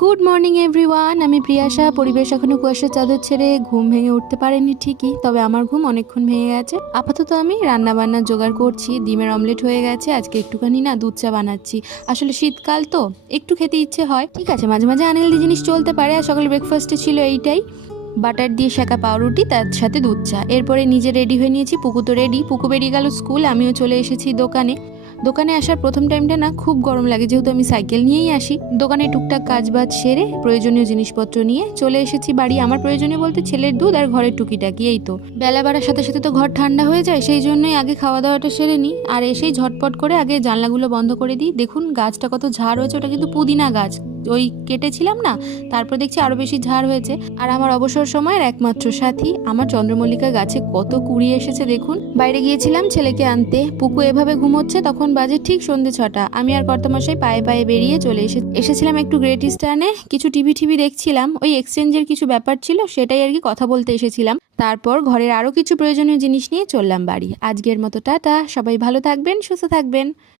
Good morning everyone. আমি প্রিয়াশা। পরিবেশ এখনো কুয়াশার চাদর ছেড়ে ঘুম ভেঙে উঠতে পারেনি ঠিকই, তবে আমার ঘুম অনেকক্ষণ ভেঙে গেছে। আপাতত আমি রান্না বান্নার জোগাড় করছি। ডিমের অমলেট হয়ে গেছে, আজকে একটুখানি না দুধ চা বানাচ্ছি। আসলে শীতকাল তো একটু খেতে ইচ্ছে হয়, ঠিক আছে, মাঝে মাঝে আনহেলদি জিনিস চলতে পারে। আর সকালে ব্রেকফাস্টে ছিল এইটাই, বাটার দিয়ে সেঁকা পাউরুটি, তার সাথে দুধ চা। এরপরে নিজে রেডি হয়ে নিয়েছি, পুকু তো রেডি, পুকু বেরিয়ে গেল স্কুল, আমিও চলে এসেছি দোকানে। দোকানে আসার প্রথম টাইমটা না খুব গরম লাগে, যেহেতু আমি সাইকেল নিয়েই আসি। দোকানে টুকটাক কাজবাজ সেরে প্রয়োজনীয় জিনিসপত্র নিয়ে চলে এসেছি বাড়ি। আমার প্রয়োজনীয় বলতে ছেলের দুধ আর ঘরের টুকিটাকি, এই তো। বেলা বাড়ার সাথে সাথে তো ঘর ঠান্ডা হয়ে যায়, সেই জন্যই আগে খাওয়া দাওয়াটা সেরে নিই। আর এসেই ঝটপট করে আগে জানলাগুলো বন্ধ করে দিই। দেখুন গাছটা কত ঝাড় হয়েছে, ওটা কিন্তু পুদিনা গাছ, ওই কেটেছিলাম না, তারপর দেখছি আরো বেশি ঝাড় হয়েছে। আর আমার অবসর সময়ের একমাত্র সাথী আমার চন্দ্রমল্লিকা গাছে কত কুড়ি এসেছে দেখুন। বাইরে গিয়েছিলাম ছেলেকে আনতে, পুকু এভাবে ঘুমোচ্ছে, তখন বাজে ঠিক সন্ধ্যে 6টা। আমি আর কর্তামশাই পায়ে পায়ে বেরিয়ে চলে এসেছিলাম একটু গ্রেট ইস্টার্নে, কিছু টিভি দেখছিলাম। ওই এক্সচেঞ্জের কিছু ব্যাপার ছিল, সেটাই আর কি কথা বলতে এসেছিলাম। তারপর ঘরের আরো কিছু প্রয়োজনীয় জিনিস নিয়ে চললাম বাড়ি। আজকের মতো টাটা, সবাই ভালো থাকবেন, সুস্থ থাকবেন।